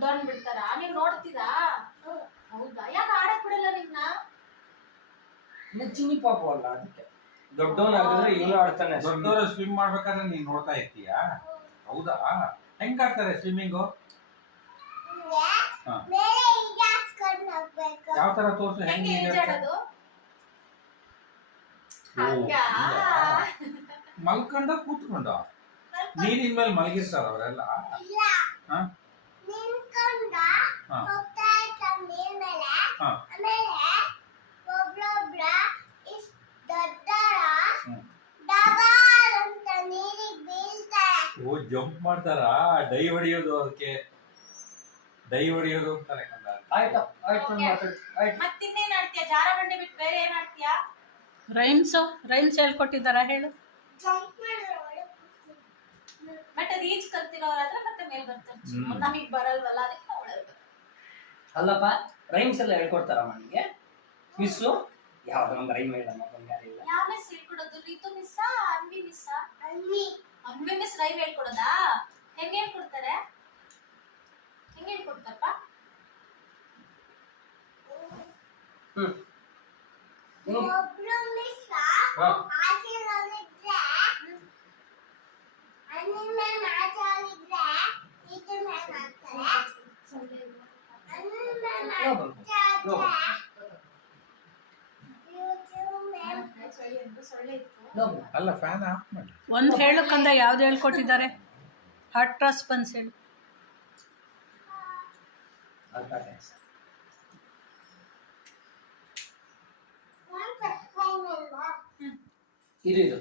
ದೊಡ್ಡವನ್ ಬಿಡ್ತಾರ ನೀವ್ ನೋಡ್ತೀರಾ? ಹೌದಾ? ಯಾಕೆ ಆಡಕ್ ಬಿಡಲ್ಲ ನಿಮ್ನ? ಚಿನ್ನಿ ಪಾಪು ಅಲ್ಲ ಅದಕ್ಕೆ. ದೊಡ್ಡವನಾಗಿದ್ರೆ ಇವನು ಆಡ್ತಾನೆ. ದೊಡ್ಡವರು ಸ್ವಿಮ್ ಮಾಡ್ಬೇಕಾದ್ರೆ ನೀನ್ ನೋಡ್ತಾ ಇರ್ತೀಯ? ಹೌದಾ? ಹೆಂಗ್ ಆಡ್ತಾರೆ ಸ್ವಿಮ್ಮಿಂಗು? ಯಾವ ತರ ತೋರ್ಸು, ಹೆಂಗೆ ಈಜಾಡೋದು? ಮಲ್ಕೊಂಡ ಕೂತ್ಕೊಂಡ ನೀರಿನ ಮೇಲೆ ಮಲಗಿರ್ತಾರ ಅವರೆಲ್ಲ? ಓ ಜಂಪ್ ಮಾಡ್ತಾರ, ಡೈ ಹೊಡಿಯೋದು, ಅದಕ್ಕೆ ಡೈ ಹೊಡಿಯೋದು ಅಂತಾರೆ. ಮತ್ತಿನ್ನೇನ್ ಆಡ್ತೀಯ? ಜಾರಬಂಡಿ ಬಿಟ್ಟು ಬೇರೆ ಏನ್ ಆಡ್ತೀಯ? ರೈಮ್ಸ್ ಹೇಳ್ಕೊಟ್ಟಿದ್ದಾರ ಹೇಳು. ಬಟ್ ಅದು ಈಜ್ ಕಲ್ತಿರೋರಾದ್ರೆ ಮತ್ತೆ ಮೇಲ್ ಬರ್ತಾರೆ. ನಮಗ್ ಬರಲ್ವಲ್ಲ, ಅದಕ್ಕೆ ನಾವು ಒಳಗೆ. ಅಲ್ಲಪ್ಪ, ರೈಮ್ಸ್ ಎಲ್ಲ ಹೇಳ್ಕೊಡ್ತಾರಮ್ಮ ನಿಮಗೆ ಮಿಸ್ಸು? ಯಾವ್ದೋ ಒಂದು ರೈಮ್ ಹೇಳಮ್ಮ ಬಂಗಾರಿಲ್ಲ. ಯಾವ ಮಿಸ್ ಹೇಳ್ಕೊಡೋದು? ರೀತು ಮಿಸ್ಸಾ? ಅನ್ವಿ ಮಿಸ್ಸಾ? ಅನ್ವಿ ಮಿಸ್ ರೈಮ್ ಹೇಳ್ಕೊಡೋದಾ? ಹೆಂಗ್ ಹೇಳ್ಕೊಡ್ತಾರೆ? ಹೆಂಗ್ ಹೇಳ್ಕೊಡ್ತಾರಪ್ಪ? ಅಲ್ಲ, ಫ್ಯಾನ್ ಆಫ್ ಮಾಡಿ. ಒಂದ್ ಹೇಳಕ್ಕಂದ ಯಾವ್ದು ಹೇಳ್ಕೊಟ್ಟಿದ್ದಾರೆ? ಹಾರ್ಟ್ ಟ್ರಾನ್ಸ್ಪ್ಲಾಂಟ್ ಹೇಳು. ಇದು